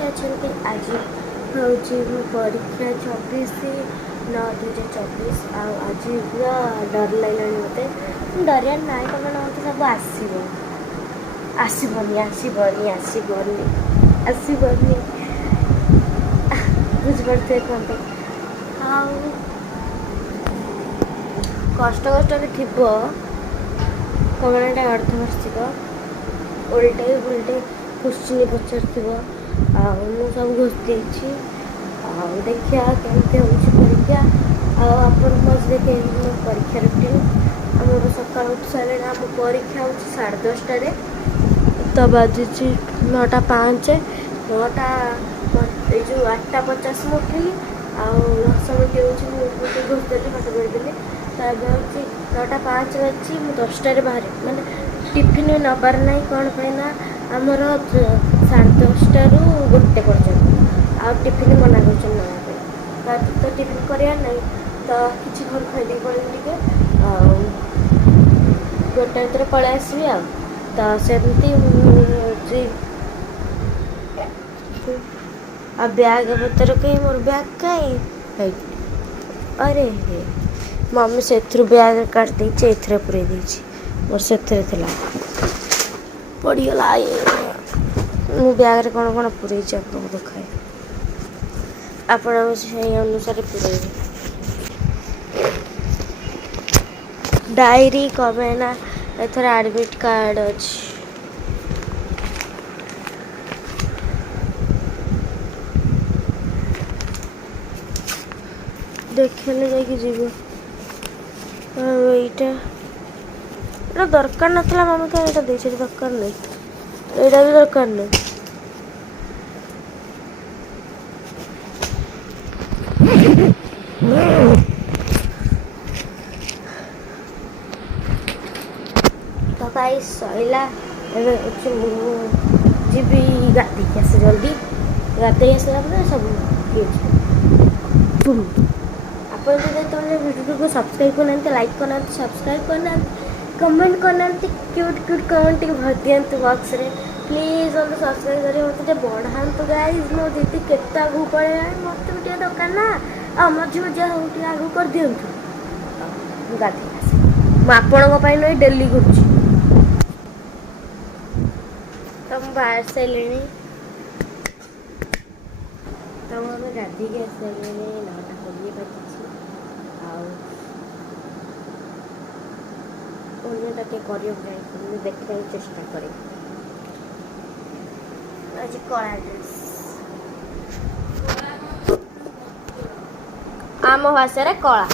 କେମିତି ଅଛନ୍ତି? ଆଜି ହେଉଛି ମୋ ପରୀକ୍ଷା 24/9/2024 ଆଉ ଆଜି ପୁରା ଡର ଲାଗିଲାଣି ମୋତେ। ଡରିବାର ନାହିଁ କ'ଣ ନା ମୋତେ ସବୁ ଆସିବନି ବୁଝିପାରୁଥିବେ କୁହନ୍ତୁ। ଆଉ କଷ୍ଟରେ ଥିବ କମେଣ୍ଟ ଅର୍ଦ୍ଧବାର୍ଷିକ ଓଲଟେ କ୍ୱେଶ୍ଚିନ୍ ପଚାରିଥିବ। ଆଉ ମୁଁ ସବୁ ଘୋଷି ଦେଇଛି। ଆଉ ଦେଖିବା କେମିତି ହେଉଛି ପରୀକ୍ଷା। ଆଉ ଆପଣ ମଝିରେ କେମିତି ମୋ ପରୀକ୍ଷା ରୁଟିନ୍ ଆମର ସକାଳୁ ଉଠି ସାରିଲେଣି। ଆମ ପରୀକ୍ଷା ହେଉଛି 10:30ରେ ତ ବାଜିଛି 9:05। ଏଇ ଯେଉଁ 8:50 ମୁଁ ଉଠିଲି ଆଉ 10 ମିନିଟ୍ ହେଉଛି ମୁଁ ଟିକେ ଘୋଷିଦେଲି ପାଠ ପଢ଼ିଦେଲି। ତାପରେ ହେଉଛି 9:05 ବାଜିଛି। ମୁଁ 10ଟାରେ ବାହାରେ ମାନେ ଟିଫିନ୍ ନେବାର ନାହିଁ କ'ଣ ପାଇଁ ନା ଆମର 10:30ରୁ 1 ପର୍ଯ୍ୟନ୍ତ ଆଉ ଟିଫିନ୍ ମନା କରୁଛନ୍ତି ନେବା ପାଇଁ। ତ ଟିଫିନ୍ କରିବାର ନାହିଁ ତ କିଛି ଘରୁ ଖାଇଦେଇକି ପଳେଇବି ଟିକେ ଆଉ 1ଟା ଭିତରେ ପଳେଇ ଆସିବି। ଆଉ ତ ସେମିତି ହେଉଛି। ଆଉ ବ୍ୟାଗ୍ ପତ୍ର କେହି ମୋର ବ୍ୟାଗ୍ କାହିଁ ଆରେ ହେ ମମ୍ମି ସେଥିରୁ ବ୍ୟାଗ୍ କାଢ଼ି ଦେଇଛି ଏଥିରେ ପୁରେଇ ଦେଇଛି। ମୋର ସେଥିରେ ଥିଲା ପଡ଼ିଗଲା। ମୁଁ ବ୍ୟାଗ୍ରେ କ'ଣ ପୁରେଇଛି ଆପଣଙ୍କୁ ଦେଖାଏ। ଆପଣ ସେଇ ଅନୁସାରେ ପୁରେଇବେ। ଡାଏରୀ କ'ଣ ପାଇଁ ନା ଏଥର ଆଡ଼ମିଟ୍ କାର୍ଡ଼ ଅଛି। ଦେଖିଲେ ଯାଇକି ଯିବ। ଆଉ ଏଇଟା ଦରକାର ନଥିଲା ମମ୍ମି କାହିଁ ଏଇଟା ଦେଇଛି। ଦରକାର ନାହିଁ, ଏଇଟା ବି ଦରକାର ନାହିଁ। ତ ଗାଇସ୍ ସଇଲା। ଏବେ ମୁଁ ଯିବି ଗାଧେଇକି ଆସେ ଜଲ୍ଦି। ଗାଧେଇ ଆସିଲା ପରେ ସବୁ ଆପଣ ଯଦି ଯେତେବେଳେ ଭିଡ଼ିଓକୁ ସବସ୍କ୍ରାଇବ୍ କରିନାହାନ୍ତି, ଲାଇକ୍ କରିନାହାନ୍ତି, ସବସ୍କ୍ରାଇବ୍ କରିନାହାନ୍ତି, କମେଣ୍ଟ କରିନାହାନ୍ତି, କ୍ୟୁଟ୍ କମେଣ୍ଟ ଟିକେ ଭରିଦିଅନ୍ତୁ ବକ୍ସରେ ପ୍ଲିଜ୍। ମୋତେ ସବସ୍କ୍ରାଇବ୍ କରି ମୋତେ ଟିକେ ବଢ଼ାନ୍ତୁ ଗାଇସ୍। ମୋ ଦିଦି କେତେ ଆଗକୁ ପଳେଇଲାଣି, ମୋତେ ବି ଟିକେ ଦରକାର ନା। ଆଉ ମଝି ହଉ ଟିକେ ଆଗକୁ କରିଦିଅନ୍ତୁ। ମୁଁ ଗାଧେଇ ଆସେ। ମୁଁ ଆପଣଙ୍କ ପାଇଁ ନୁହେଁ ଡେଲି କରୁଛି। ତ ମୁଁ ବାହାରି ସାରିଲିଣି। ତ ମୁଁ ଆମେ ଗାଧେଇକି ଆସିସାରିଲିଣି। 9:20 ବାଜିଛି। ଆଉ ଅନ୍ୟଟା ଟିକେ କରିବାକୁ ଜାଣିପାରୁନି, ଦେଖିବାକୁ ଚେଷ୍ଟା କରେ। ଆଜି କଳା ଡ୍ରେସ୍, ଆମ ଭାଷାରେ କଳା।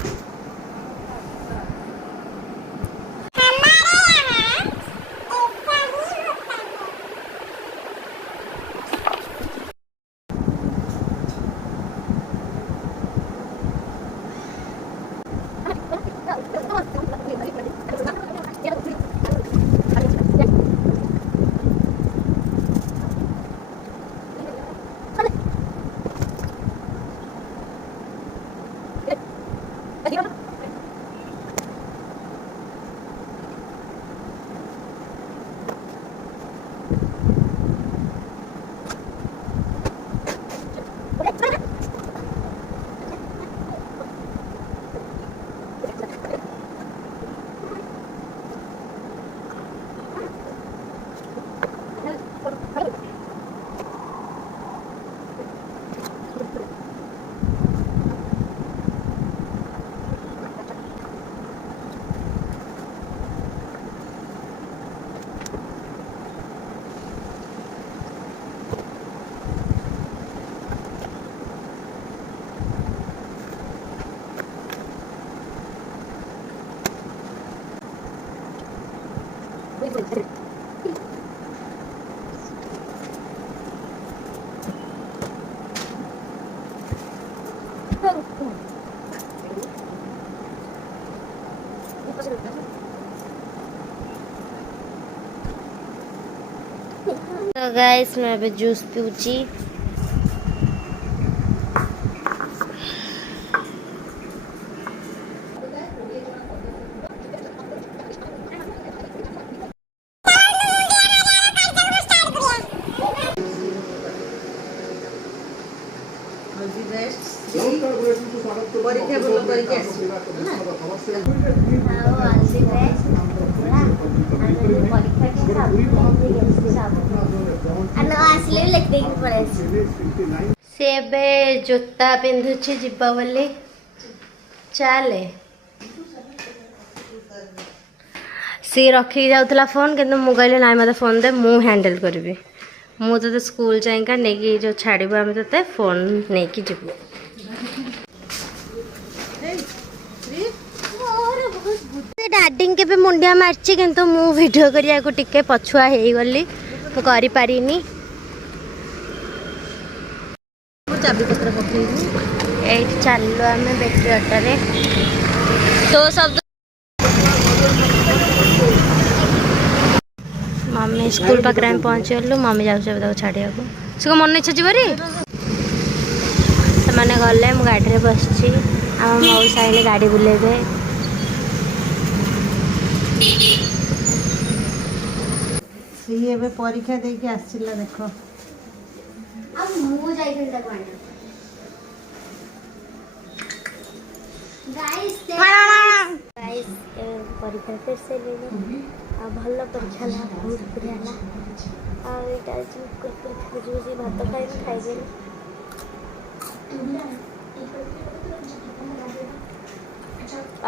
तो गाइस मैं अभी जूस पीऊँगी। ପରୀକ୍ଷା ଭଲ କରିକି ଆସିବ सी एबे जोता पिंधुची जीवा बोली चले सी रखी जाऊला फोन किंतु मु कहली ना मत फोन दे मु हैंडल करी मु तो स्कूल जाइका नहीं जो छाड़ू आम ते फोन नहीं कि जीवु डाडी के मुंडिया मारची किंतु मु वीडियो करिया को टिके पछुआ हे गली मु करि पारिनी चाबी पत्र पकेबू ए चलो आम बैटरी अटरे तो शब्द मम्मी स्कूल पाखे आम पहुँची गलु मम्मी जाऊँ छाड़िया से मन इच्छा जीवरी से गले मु गाड़ी बसची आम मौसा आइले गाड़ी बुलेबे सी एबे परीक्षा दे के आसिला देखो अब मु जाइथिन त कोन गाइस परीक्षा फिर से ले लो आ भल परीक्षा ला बहुत बढ़िया ला आ एटा जी भात खाई गए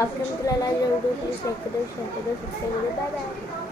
आपको मतलब लाइक जरूर प्लीज लाइक करो शेयर करो सब्सक्राइब करो बाय बाय।